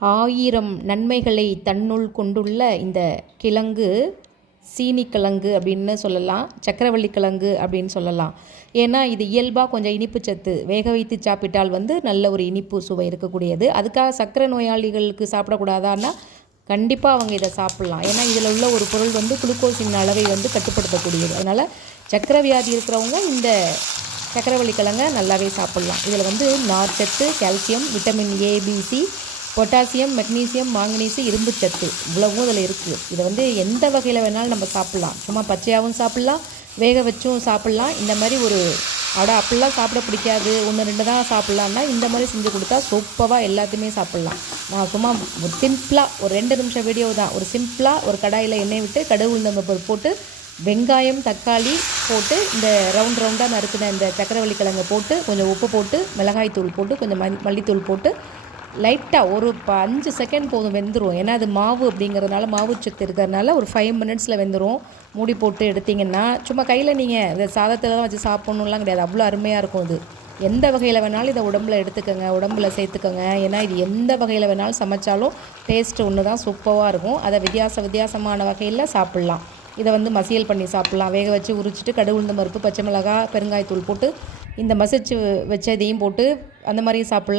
ஆயிரம் நன்மைகளை தன்னுள் கொண்டுள்ள இந்த கிழங்கு சீனி கிழங்கு அப்படின்னு சொல்லலாம் சக்கரவள்ளி கிழங்கு அப்படின்னு சொல்லலாம். ஏன்னா இது இயல்பாக கொஞ்சம் இனிப்பு சத்து வேக வைத்து சாப்பிட்டால் வந்து நல்ல ஒரு இனிப்பு சுவை இருக்கக்கூடியது. அதுக்காக சர்க்கரை நோயாளிகளுக்கு சாப்பிடக்கூடாதான்னா கண்டிப்பாக அவங்க இதை சாப்பிட்லாம். ஏன்னா இதில் உள்ள ஒரு பொருள் வந்து குளுக்கோஸின் அளவை வந்து கட்டுப்படுத்தக்கூடியது. அதனால் சக்கரை வியாதி இருக்கிறவங்க இந்த சக்கரவள்ளி கிழங்க நல்லாவே சாப்பிட்லாம். இதில் வந்து நார்ச்சத்து calcium vitamin A B C potassium magnesium manganese இரும்புச்சத்து இவ்வளவும் இதில் இருக்குது இதை வந்து எந்த வகையில் வேணாலும் நம்ம சாப்பிட்லாம். சும்மா பச்சையாகவும் சாப்பிட்லாம் வேக வச்சும் சாப்பிட்லாம். இந்த மாதிரி ஒரு அட அப்படிலாம் சாப்பிட பிடிக்காது. ஒன்று ரெண்டு தான் சாப்பிட்லான்னா இந்த மாதிரி செஞ்சு கொடுத்தா சூப்பராக எல்லாத்தையுமே சாப்பிட்லாம். நான் சும்மா ஒரு சிம்பிளாக ஒரு ரெண்டு நிமிஷம் வீடியோ தான். ஒரு சிம்பிளாக ஒரு கடாயில் எண்ணெய் விட்டு கடுகு உளுந்தம் பருப்பு போட்டு வெங்காயம் தக்காளி போட்டு இந்த ரவுண்ட் ரவுண்டாக நறுக்கின இந்த சக்கரவள்ளி கிழங்கு போட்டு கொஞ்சம் உப்பு போட்டு மிளகாய் தூள் போட்டு கொஞ்சம் மல்லி மல்லித்தூள் போட்டு லைட்டாக ஒரு ப அஞ்சு செகண்ட் போதும் வெந்துடும் ஏன்னா அது மாவு அப்படிங்கிறதுனால மாவு சத்து இருக்கிறதுனால ஒரு ஃபைவ் மினிட்ஸில் வெந்துடும் மூடி போட்டு எடுத்திங்கன்னா சும்மா கையில் நீங்கள் இந்த சாதத்தில் தான் வச்சு சாப்பிட்ணுலாம் கிடையாது. அவ்வளோ அருமையாக இருக்கும் அது. எந்த வகையில் வேணாலும் இதை உடம்புல எடுத்துக்கோங்க உடம்புல சேர்த்துக்கோங்க. ஏன்னா இது எந்த வகையில் வேணாலும் சமைச்சாலும் டேஸ்ட்டு ஒன்று தான் சூப்பராக இருக்கும். அதை வித்தியாச வித்தியாசமான வகையில் சாப்பிட்லாம். இதை வந்து மசியல் பண்ணி சாப்பிட்லாம். வேக வச்சு உரிச்சிட்டு கடுகு உளுந்த மருப்பு பச்சை மிளகாய் பெருங்காயத்தூள் போட்டு இந்த மசிச்சு வச்சதையும் போட்டு அந்த மாதிரியும் சாப்பிட்லாம்.